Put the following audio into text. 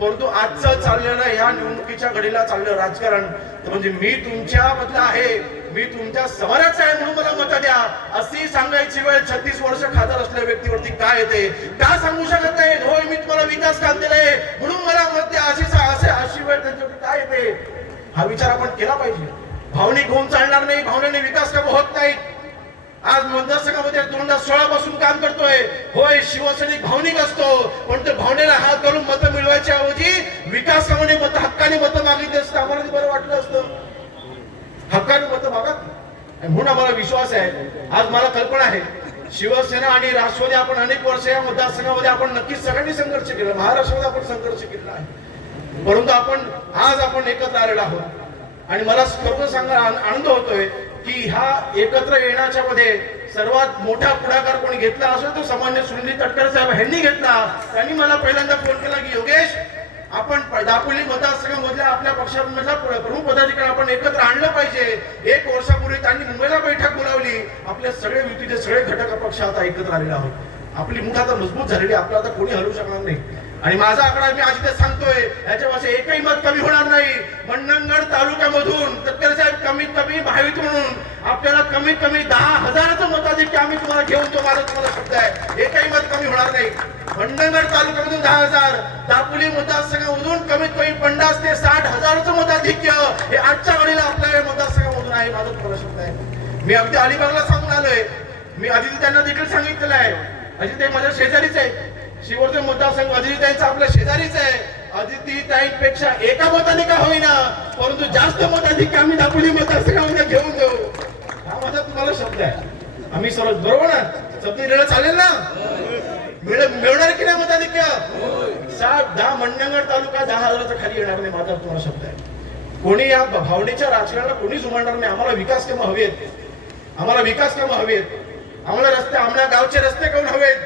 परंतु आजचं चाललं ना ह्या निवडणुकीच्या घडीला चाललं राजकारण. म्हणजे मी तुमच्या मधला आहे मी तुमच्या समोरच आहे म्हणून मला मत द्या. अशी सांगायची वेळ छत्तीस वर्ष खासदार असलेल्या व्यक्तीवरती काय येते? का सांगू शकत नाही? होय मी तुम्हाला विकास काम दिले म्हणून मला मत द्या. अशी असे अशी वेळ त्यांच्यावरती काय येते? हा विचार आपण केला पाहिजे. भावनिक होऊन चालणार नाही भावनेने विकास काम होत नाहीत. आज मतदारसंघामध्ये दोन हजार सोळा पासून काम करतोय. होय शिवसैनिक भावनिक असतो पण ते भावनेला असतं आम्हाला बरं वाटलं असतं. हक्काने मत मागा म्हणून आम्हाला विश्वास आहे. आज मला कल्पना आहे. शिवसेना आणि राष्ट्रवादी आपण अनेक वर्ष या मतदारसंघामध्ये आपण नक्कीच सगळ्यांनी संघर्ष केला. महाराष्ट्रामध्ये आपण संघर्ष केलेला आहे. परंतु आपण आज आपण एकत्र आलेलो आहोत. आणि मला खरं सांगा आनंद होतोय की ह्या एकत्र येण्याच्या मध्ये सर्वात मोठा पुढाकार कोणी घेतला असेल तो सामान्य सुनील तटकर साहेब. ह्यांनी घेतला. त्यांनी मला पहिल्यांदा फोन केला की योगेश आपण दापोली मतदारसंघामधल्या आपल्या पक्षामधल्या प्रमुख पदाधिकारी आपण एकत्र आणलं पाहिजे. एक वर्षापूर्वी त्यांनी मुंबईला बैठक बोलावली. आपले सगळे युतीचे सगळे घटक पक्ष आता एकत्र आलेले आहोत. आपली मुठ आता मजबूत झालेली आपलं आता कोणी हलवू शकणार नाही. आणि माझा आकडा मी आज इथे सांगतोय. याच्यापासून एकही मत कमी होणार नाही. मंडणगड तालुक्यामधून तटकरे साहेब कमीत कमी भावित म्हणून आपल्याला कमीत कमी दहा हजाराचं मताधिक्य आम्ही तुम्हाला घेऊन तो माझा तुम्हाला शब्द आहे. एकही मत कमी होणार नाही. मंडणगड तालुक्यामधून दहा हजार दापोली मतदारसंघामधून कमीत कमी पन्नास ते साठ हजारचं मताधिक्य हे आजच्या घडीला आपल्या या मतदारसंघामधून आहे माझं तुम्हाला शब्द आहे. मी अगदी अलिबागला सांगून आलोय. मी अदिती त्यांना देखील सांगितलेलं आहे. अजित ते माझ्या शेजारीच आहे शिवर्धन मतदारसंघ अजित आपल्या शेजारीच आहे. अदिती ताईंपेक्षा एका मताने का होईना परंतु जास्त मताधिक्य आम्ही दापोली मतदारसंघामध्ये घेऊन जाऊ. हा माझा तुम्हाला शब्द आहे. आम्ही सर्व बरोबर ना? शब्द दिलेला चालेल ना? मिळणार की नाही मताधिक्य? सात दहा मंडणगड तालुका दहा हजाराचा खाली येणार नाही माझा तुम्हाला शब्द आहे. कोणी या भावनेच्या राजकारणाला कोणी जुमाडणार नाही? आम्हाला विकास कामं हवी आहेत आम्हाला विकास कामं हवी आहेत आम्हाला रस्ते आम्हाला गावचे रस्ते कोण हवेत?